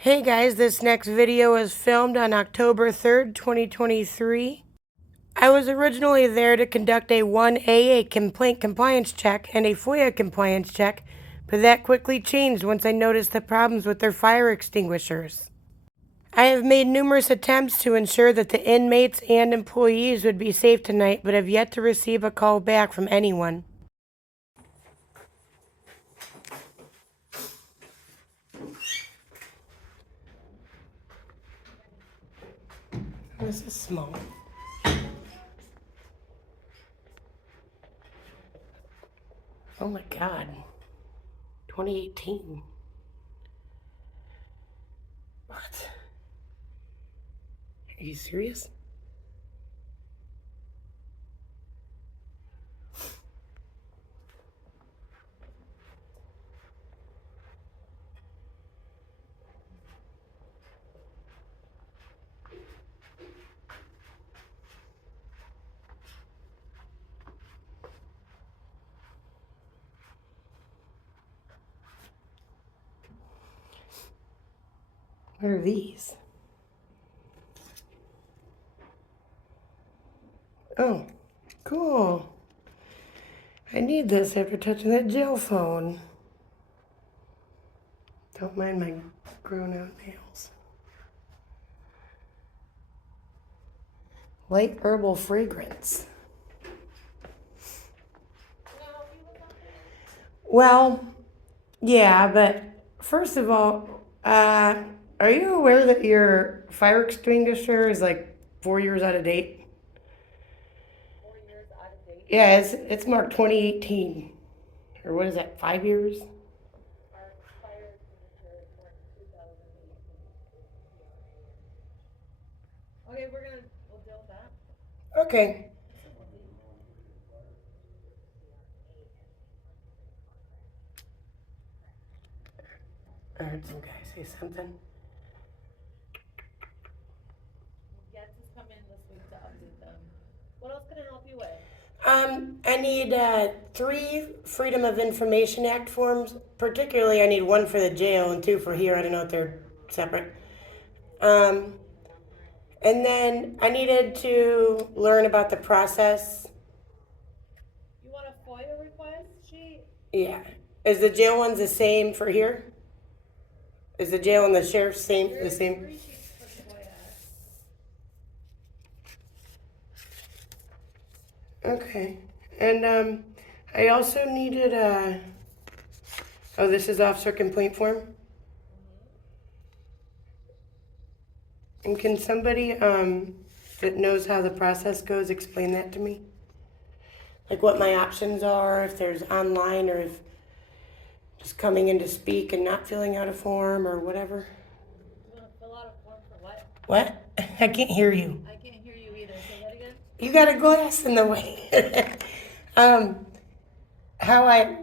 Hey guys, this next video was filmed on October 3rd, 2023. I was originally there to conduct a 1A, a complaint compliance check, and a FOIA compliance check, but that quickly changed once I noticed the problems with their fire extinguishers. I have made numerous attempts to ensure that the inmates and employees would be safe tonight, but have yet to receive a call back from anyone. This is small. Oh my God. 2018. What? Are you serious? What are these? Oh, cool. I need this after touching that jail phone. Don't mind my grown out nails. Light herbal fragrance. Well, yeah, but first of all, are you aware that your fire extinguisher is like 4 years out of date? 4 years out of date. Yeah, it's marked 2018. Or what is that, 5 years? Our fire extinguisher is marked 2018. Okay, we'll deal with that. Okay. I heard some guy say something. Yes, has come in this week to update them. What else can I help you with? I need 3 Freedom of Information Act forms. Particularly, I need 1 for the jail and 2 for here. I don't know if they're separate. And then I needed to learn about the process. You want a FOIA request sheet? Yeah. Is the jail ones the same for here? Is the jail and the sheriff's the There's same? 3 sheets for FOIA. Okay. And I also needed oh, this is officer complaint form. And can somebody that knows how the process goes explain that to me? Like what my options are, if there's online, or if just coming in to speak and not filling out a form or whatever. You want to fill out a form for what? What? I can't hear you. I can't hear you either. Say that again. You got a glass in the way.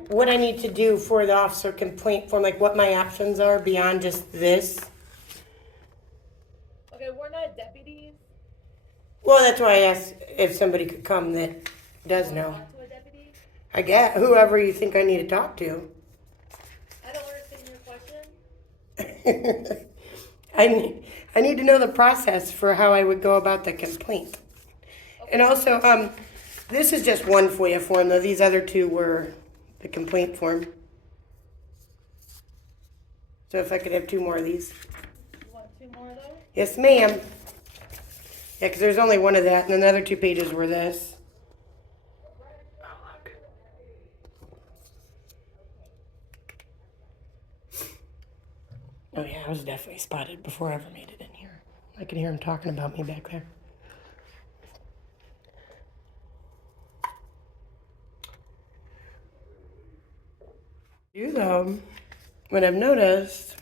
What I need to do for the officer complaint form, like what my options are beyond just this. Okay, we're not deputies. Well, that's why I asked if somebody could come that does know. Talk to a deputy. I get whoever you think I need to talk to. I don't understand your question. I need to know the process for how I would go about the complaint. Okay. And also, this is just 1 FOIA form, though. These other 2 were the complaint form. So if I could have 2 more of these. You want 2 more of those? Yes, ma'am. Yeah, because there's only 1 of that, and then the other 2 pages were this. Oh, look. Oh, yeah, I was definitely spotted before I ever made it in here. I could hear him talking about me back there. You, though, what I've noticed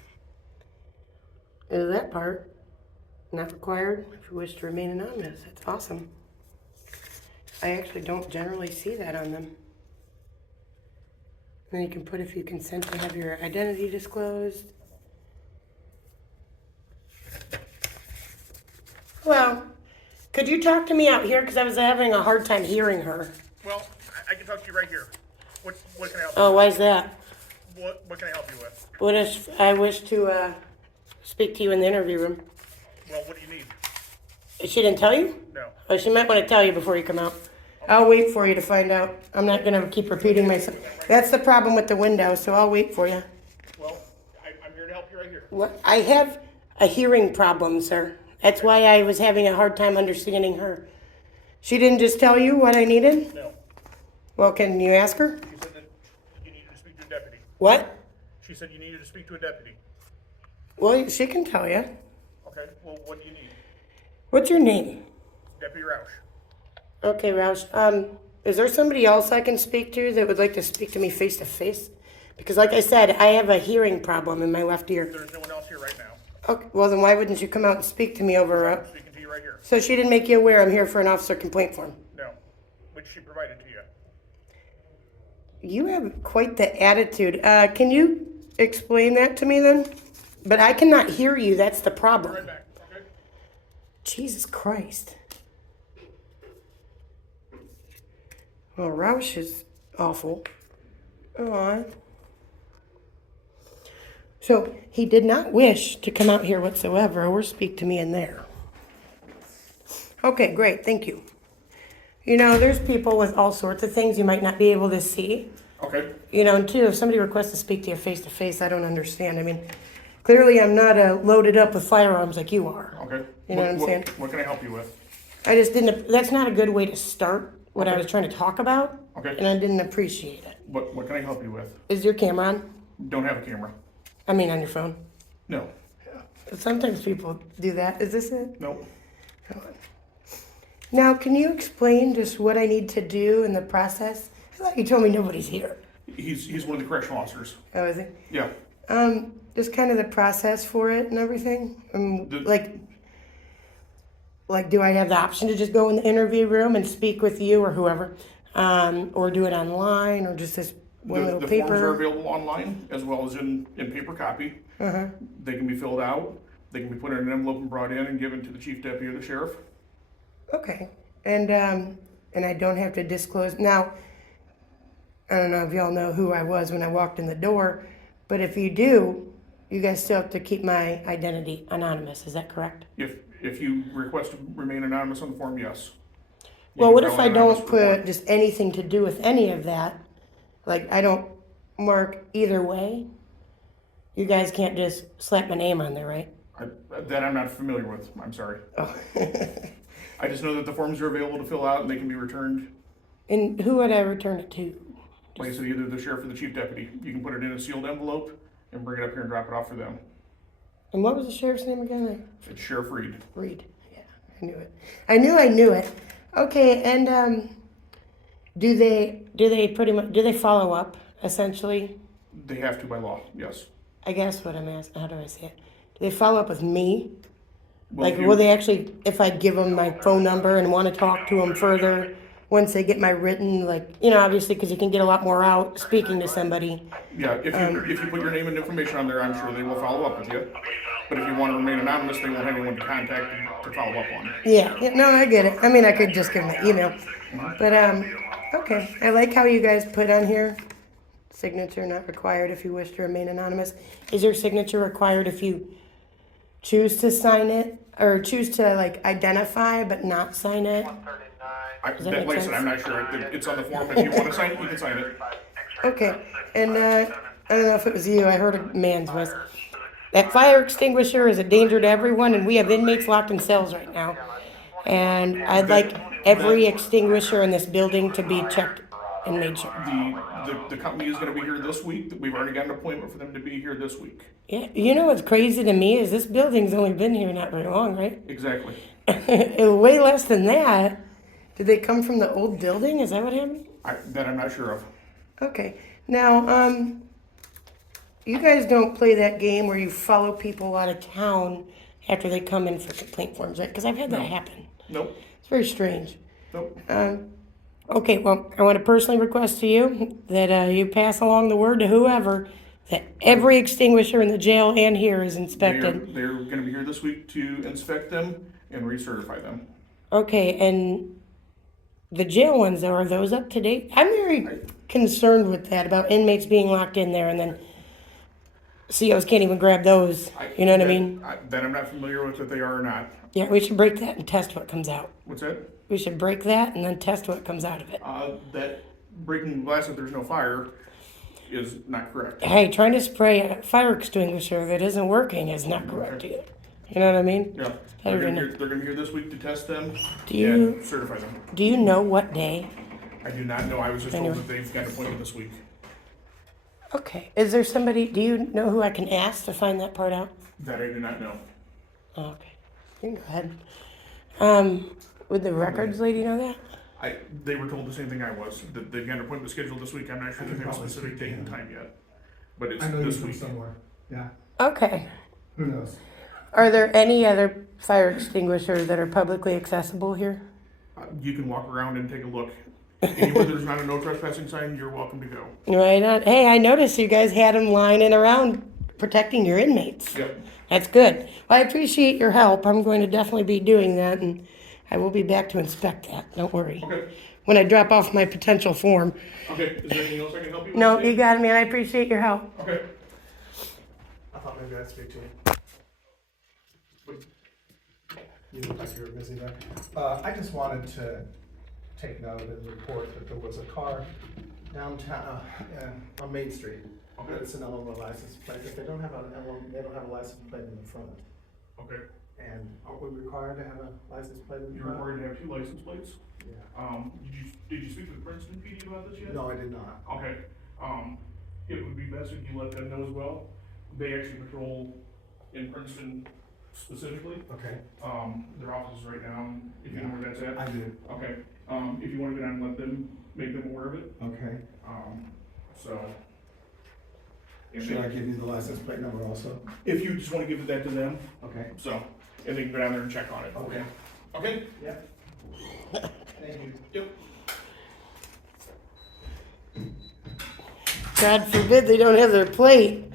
is that part, not required if you wish to remain anonymous. It's awesome. I actually don't generally see that on them. Then you can put if you consent to have your identity disclosed. Well, could you talk to me out here? Because I was having a hard time hearing her. Well, I can talk to you right here. What can I help you Oh, why is that? with? What can I help you with? What if I wish to speak to you in the interview room. Well, what do you need? She didn't tell you? No. Oh, she might want to tell you before you come out. I'll wait for you to find out. I'm not going to keep repeating myself. That's the problem with the window, so I'll wait for you. Well, I'm here to help you right here. What? I have a hearing problem, sir. That's why I was having a hard time understanding her. She didn't just tell you what I needed? No. Well, can you ask her? She said that you needed to speak to a deputy. What? She said you needed to speak to a deputy. Well, she can tell you. Okay, well, what do you need? What's your name? Deputy Roush. Okay, Roush. Is there somebody else I can speak to that would like to speak to me face to face? Because like I said, I have a hearing problem in my left ear. There's no one else here right now. Okay, well then why wouldn't you come out and speak to me over I'm speaking to you right here. So she didn't make you aware I'm here for an officer complaint form? No. Which she provided to you. You have quite the attitude. Can you explain that to me then? But I cannot hear you, that's the problem. Right back, okay? Jesus Christ. Well, Roush is awful. Aw. So he did not wish to come out here whatsoever or speak to me in there. Okay, great, thank you. You know, there's people with all sorts of things you might not be able to see. Okay. You know, and two, if somebody requests to speak to you face to face, I don't understand. I mean, clearly I'm not loaded up with firearms like you are. Okay. You know what I'm saying? What can I help you with? I just didn't, that's not a good way to start what I was trying to talk about. Okay. And I didn't appreciate it. What can I help you with? Is your camera on? Don't have a camera. I mean, on your phone? No. Sometimes people do that. Is this it? Nope. Hold on. Now, can you explain just what I need to do in the process? I thought you told me nobody's here. He's one of the correctional officers. Oh, is he? Yeah. Just kind of the process for it and everything. Like, do I have the option to just go in the interview room and speak with you or whoever, or do it online, or just this one little The paper? forms are available online as well as in paper copy. Uh-huh. They can be filled out. They can be put in an envelope and brought in and given to the chief deputy or the sheriff. Okay, and I don't have to disclose now. I don't know if y'all know who I was when I walked in the door, but if you do, you guys still have to keep my identity anonymous. Is that correct? If you request to remain anonymous on the form, yes. Well, You what can if file I an anonymous don't put report. just anything to do with any of that? Like, I don't mark either way? You guys can't just slap my name on there, right? That I'm not familiar with. I'm sorry. Oh. I just know that the forms are available to fill out and they can be returned. And who would I return it to? Like I said, either the sheriff or the chief deputy. You can put it in a sealed envelope and bring it up here and drop it off for them. And what was the sheriff's name again? It's Sheriff Reed. Reed. Yeah, I knew it. I knew it. Okay, and do they pretty much follow up essentially? They have to by law, yes. I guess what I'm asking, how do I say it? Do they follow up with me? Well, Like, will they actually, if I give them my phone number and want to talk to them further, once they get my written, like, you know, obviously, because you can get a lot more out speaking to somebody. Yeah, if you put your name and information on there, I'm sure they will follow up with you. But if you want to remain anonymous, they won't have anyone to contact to follow up on. Yeah, no, I get it. I mean, I could just give them an email. But, okay. I like how you guys put on here, signature not required if you wish to remain anonymous. Is your signature required if you choose to sign it, or choose to, like, identify but not sign it? Like that make I said, sense? I'm not sure. It's on the form. If you want to sign it, you can sign it. Okay, and I don't know if it was you, I heard a man's voice. That fire extinguisher is a danger to everyone, and we have inmates locked in cells right now. And I'd like every extinguisher in this building to be checked and made sure. The company is going to be here this week. We've already got an appointment for them to be here this week. Yeah, you know what's crazy to me is this building's only been here not very long, right? Exactly. Way less than that. Did they come from the old building? Is that what happened? That I'm not sure of. Okay. Now, you guys don't play that game where you follow people out of town after they come in for complaint forms, right? Because I've had that happen. Nope. It's very strange. Nope. Okay, well, I want to personally request to you that you pass along the word to whoever that every extinguisher in the jail and here is inspected. They're going to be here this week to inspect them and recertify them. Okay, and the jail ones, though, are those up to date? I'm very concerned with that, about inmates being locked in there and then COs can't even grab those. You know what I mean? That I'm not familiar with if they are or not. Yeah, we should break that and test what comes out. What's that? We should break that and then test what comes out of it. That breaking glass if there's no fire is not correct. Hey, trying to spray a fire extinguisher that isn't working is not correct either. You know what I mean? Yeah. Better They're than- gonna be here this week to test them Do you- and certify them. Do you know what day? I do not know. I was just Anyway. told that they've got an appointment this week. Okay. Is there somebody, do you know who I can ask to find that part out? That I do not know. Oh, okay. You can go ahead. Would the records lady know that? They were told the same thing I was, that they've got an appointment scheduled this week. I'm not sure that they have a specific date and time yet. But it's I know you're this from week. somewhere. Yeah. Okay. Who knows? Are there any other fire extinguishers that are publicly accessible here? You can walk around and take a look. Anywhere there's not a no trespassing sign, you're welcome to go. Right on. Hey, I noticed you guys had them lining around protecting your inmates. Yep. That's good. Well, I appreciate your help. I'm going to definitely be doing that, and I will be back to inspect that. Don't worry. Okay. When I drop off my potential form. Okay. Is there anything else I can help you with? No, today? you got me, and I appreciate your help. Okay. I thought maybe I'd speak to you. You look like you were busy there. I just wanted to take note and report that there was a car downtown on Main Street. Okay. It's an Illinois license plate, but they don't have they don't have a license plate in the front. Okay. And aren't we required to have a license plate in the You're front? required to have 2 license plates. Yeah. Did you speak to the Princeton PD about this yet? No, I did not. Okay. It would be best if you let them know as well. They actually patrol in Princeton specifically. Okay. Their office is right now, if you know where that's at. I do. Okay. If you want to go down and let them, make them aware of it. Okay. So. and Should they- I give you the license plate number also? If you just want to give that to them, Okay. so, and they can go down there and check on it. Okay. Okay? Yeah. Thank you. Yep. God forbid they don't have their plate.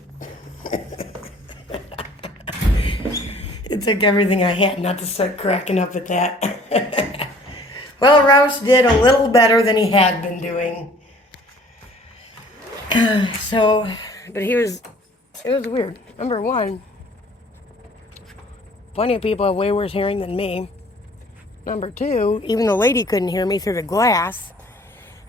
It took everything I had not to start cracking up at that. Well, Roush did a little better than he had been doing. But it was weird. Number one, plenty of people have way worse hearing than me. Number two, even the lady couldn't hear me through the glass.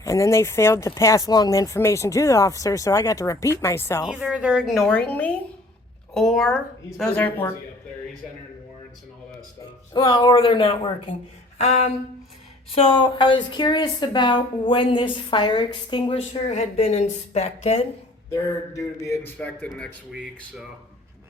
And then they failed to pass along the information to the officer, so I got to repeat myself. Either they're ignoring me, or those aren't working. Up there. He's entering warrants and all that stuff. Well, or they're not working. So I was curious about when this fire extinguisher had been inspected. They're due to be inspected next week, so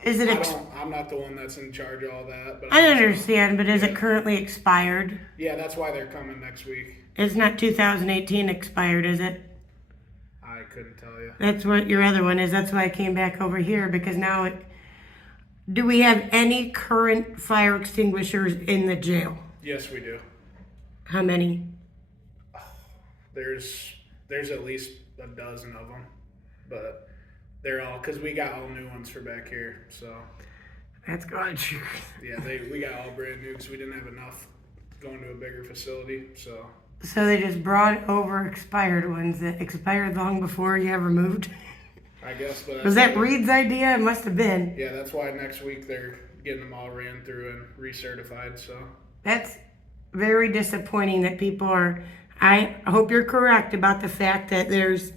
Is it? I'm not the one that's in charge of all that. But I understand, but is it currently expired? Yeah, that's why they're coming next week. It's not 2018 expired, is it? I couldn't tell you. That's what your other one is. That's why I came back over here, because now do we have any current fire extinguishers in the jail? Yes, we do. How many? There's at least a dozen of them, but they're all because we got all new ones for back here. So That's good. yeah, we got all brand new because we didn't have enough going to a bigger facility. So So they just brought over expired ones that expired long before you ever moved? I guess, but Was that Reed's idea? It must have been. Yeah, that's why next week they're getting them all ran through and recertified. So That's very disappointing that people are. I hope you're correct about the fact that there's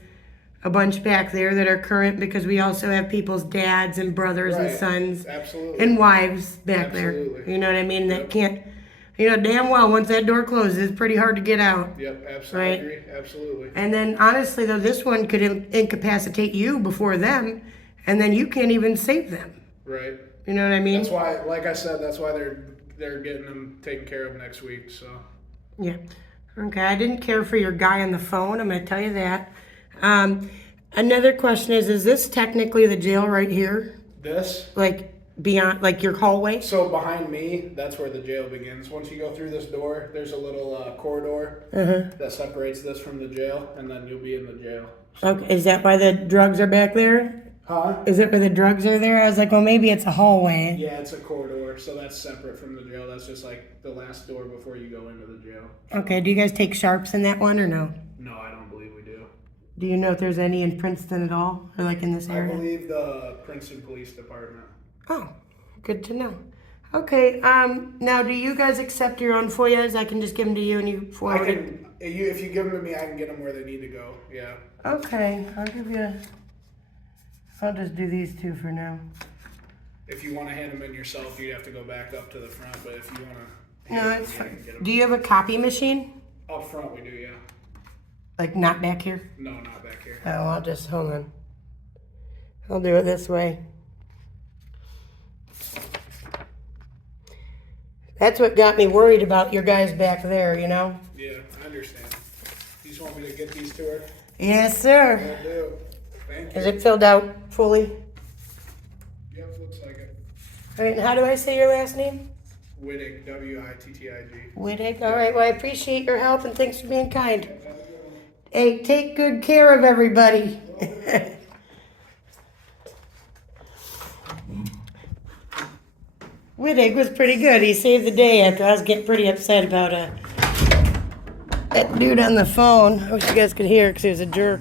a bunch back there that are current, because we also have people's dads and brothers and Right. sons absolutely. and wives back Absolutely. there. You know what I mean? That Yep. can't, damn well once that door closes, it's pretty hard to get out. Yep, absolutely. Right. I agree. Absolutely. And then honestly though, this one could incapacitate you before them, and then you can't even save them. Right. You know what I mean? That's why, like I said, that's why they're getting them taken care of next week. So Yeah. Okay, I didn't care for your guy on the phone, I'm gonna tell you that. Another question is this technically the jail right here? this. Like beyond, like your hallway? So behind me, that's where the jail begins. Once you go through this door, there's a little corridor that separates this from the jail, and then you'll be in the jail. Okay, is that why the drugs are back there? Huh? Is it where the drugs are there? I was like, well, maybe it's a hallway. Yeah, it's a corridor, so that's separate from the jail. That's just like the last door before you go into the jail. Okay, do you guys take sharps in that one or no? No, I don't believe we do. Do you know if there's any in Princeton at all, or like in this I area? believe the Princeton Police Department. Oh, good to know. Okay, now do you guys accept your own FOIAs? I can just give them to you and you I forward it? can, if you give them to me, I can get them where they need to go. Yeah. Okay, I'll just do these two for now. If you want to hand them in yourself, you have to go back up to the front. But if you want to, No, it's fine. Do you have a copy machine? Up front, we do. Yeah. Like not back here? No, not back here. Oh, I'll just, hold on. I'll do it this way. That's what got me worried about your guys back there, you know? Yeah, I understand. You just want me to get these to her? Yes, sir. I do. Thank you. Is it filled out fully? Yep, looks like it. All right, and how do I say your last name? Wittig, W-I-T-T-I-G. Wittig. All right, well, I appreciate your help and thanks for being kind. Hey, take good care of everybody. Wittig was pretty good. He saved the day after I was getting pretty upset about that dude on the phone. I wish you guys could hear because he was a jerk.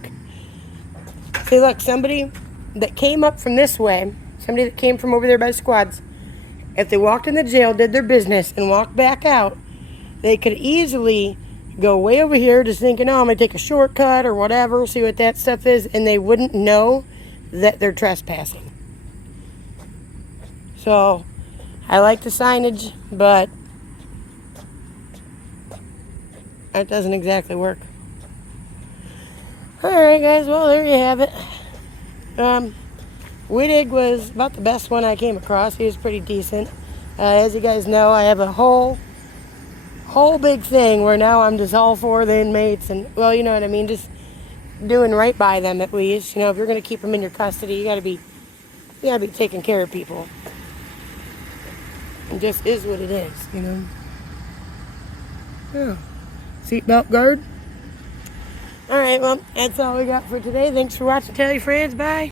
See, look, somebody that came up from this way, somebody that came from over there by squads, if they walked in the jail, did their business, and walked back out, they could easily go way over here just thinking, oh, I'm going to take a shortcut or whatever, see what that stuff is, and they wouldn't know that they're trespassing. So, I like the signage, but that doesn't exactly work. Alright guys, well there you have it. Wittig was about the best one I came across. He was pretty decent. As you guys know, I have a whole big thing where now I'm just all for the inmates and, well, you know what I mean, just doing right by them at least. You know, if you're going to keep them in your custody, you gotta be taking care of people. It just is what it is, you know. Yeah. Seatbelt guard. Alright, well, that's all we got for today. Thanks for watching. Tell your friends. Bye.